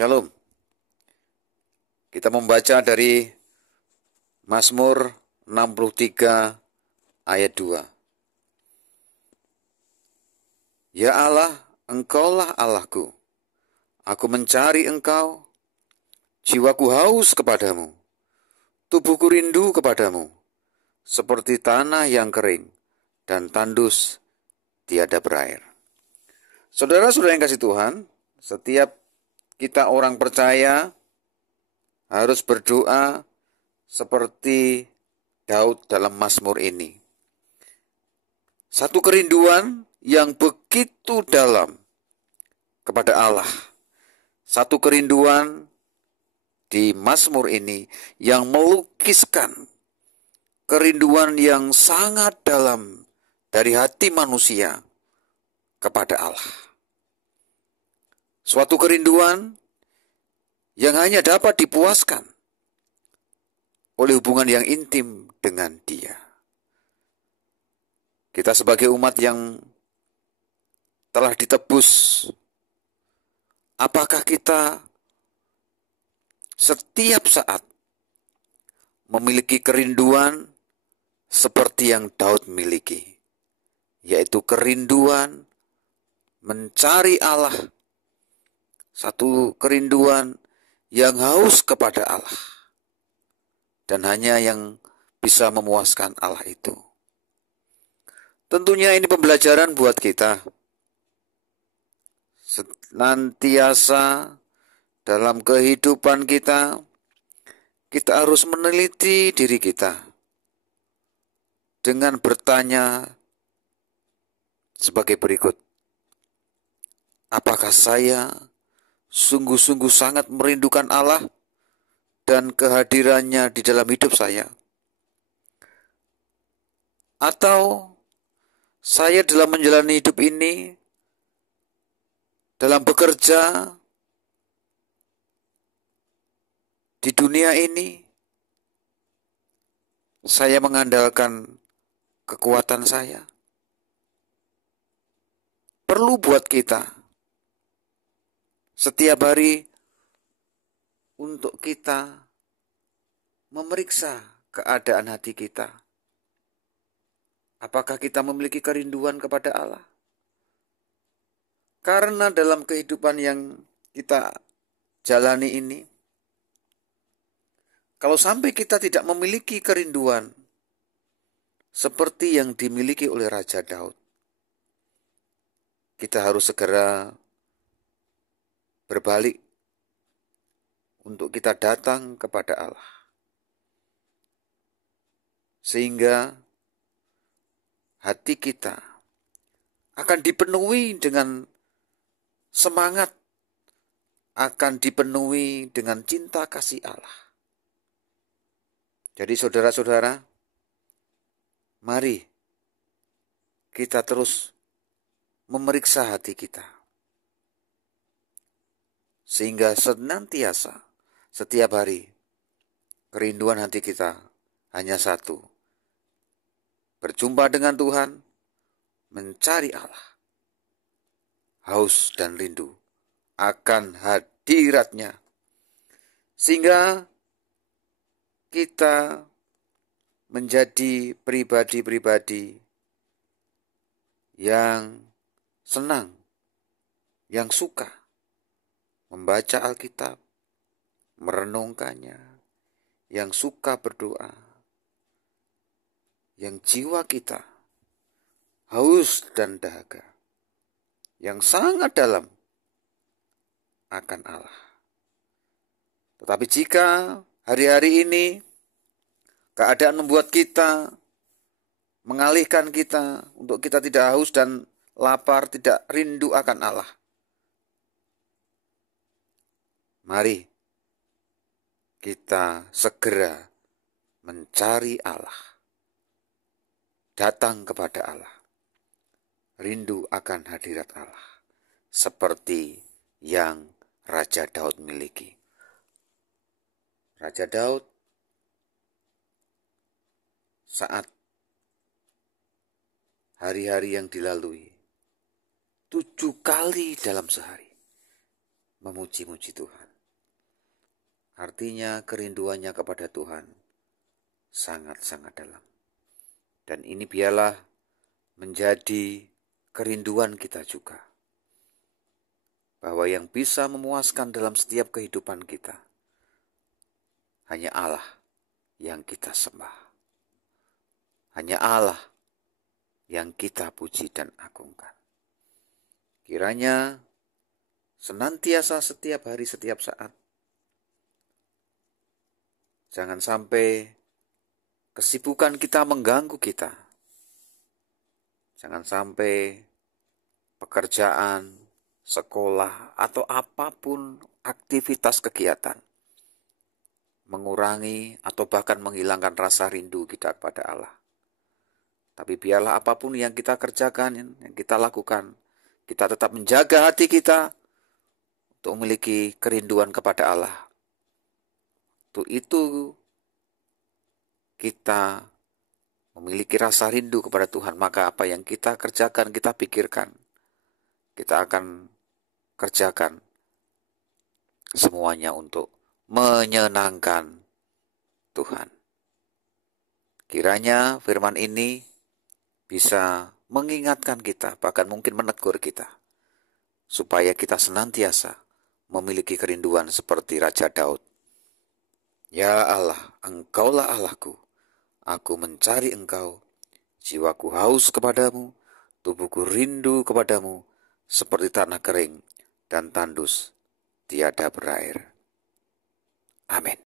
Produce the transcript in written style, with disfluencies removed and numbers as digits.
Shalom. Kita membaca dari Mazmur 63 ayat 2. Ya Allah, Engkaulah Allahku. Aku mencari Engkau. Jiwaku haus kepadamu. Tubuhku rindu kepadamu. Seperti tanah yang kering dan tandus tiada berair. Saudara-saudara yang kasih Tuhan, setiap kita orang percaya harus berdoa seperti Daud dalam Mazmur ini. Satu kerinduan yang begitu dalam kepada Allah. Satu kerinduan di Mazmur ini yang melukiskan kerinduan yang sangat dalam dari hati manusia kepada Allah. Suatu kerinduan yang hanya dapat dipuaskan oleh hubungan yang intim dengan Dia. Kita sebagai umat yang telah ditebus, apakah kita setiap saat memiliki kerinduan seperti yang Daud miliki, yaitu kerinduan mencari Allah, satu kerinduan yang haus kepada Allah, dan hanya yang bisa memuaskan Allah itu. Tentunya ini pembelajaran buat kita. Senantiasa dalam kehidupan kita harus meneliti diri kita dengan bertanya sebagai berikut. Apakah saya sungguh-sungguh sangat merindukan Allah dan kehadirannya di dalam hidup saya? Atau saya dalam menjalani hidup ini, dalam bekerja di dunia ini, saya mengandalkan kekuatan saya? Perlu buat kita setiap hari untuk kita memeriksa keadaan hati kita. Apakah kita memiliki kerinduan kepada Allah? Karena dalam kehidupan yang kita jalani ini, kalau sampai kita tidak memiliki kerinduan seperti yang dimiliki oleh Raja Daud, kita harus segera berbalik untuk kita datang kepada Allah. Sehingga hati kita akan dipenuhi dengan semangat, akan dipenuhi dengan cinta kasih Allah. Jadi saudara-saudara, mari kita terus memeriksa hati kita. Sehingga senantiasa, setiap hari, kerinduan hati kita hanya satu. Berjumpa dengan Tuhan, mencari Allah. Haus dan rindu akan hadirat-Nya. Sehingga kita menjadi pribadi-pribadi yang senang, yang suka membaca Alkitab, merenungkannya, yang suka berdoa, yang jiwa kita haus dan dahaga, yang sangat dalam akan Allah. Tetapi jika hari-hari ini keadaan membuat kita, mengalihkan kita untuk kita tidak haus dan lapar, tidak rindu akan Allah, mari kita segera mencari Allah, datang kepada Allah, rindu akan hadirat Allah, seperti yang Raja Daud miliki. Raja Daud saat hari-hari yang dilalui 7 kali dalam sehari memuji-muji Tuhan. Artinya kerinduannya kepada Tuhan sangat-sangat dalam. Dan ini biarlah menjadi kerinduan kita juga. Bahwa yang bisa memuaskan dalam setiap kehidupan kita hanya Allah yang kita sembah. Hanya Allah yang kita puji dan agungkan. Kiranya senantiasa setiap hari, setiap saat, jangan sampai kesibukan kita mengganggu kita. Jangan sampai pekerjaan, sekolah, atau apapun aktivitas kegiatan mengurangi atau bahkan menghilangkan rasa rindu kita kepada Allah. Tapi biarlah apapun yang kita kerjakan, yang kita lakukan, kita tetap menjaga hati kita untuk memiliki kerinduan kepada Allah. Untuk itu kita memiliki rasa rindu kepada Tuhan, maka apa yang kita kerjakan, kita pikirkan, kita akan kerjakan semuanya untuk menyenangkan Tuhan. Kiranya firman ini bisa mengingatkan kita, bahkan mungkin menegur kita, supaya kita senantiasa memiliki kerinduan seperti Raja Daud. Ya Allah, Engkaulah Allahku, aku mencari Engkau, jiwaku haus kepadamu, tubuhku rindu kepadamu, seperti tanah kering dan tandus tiada berair. Amin.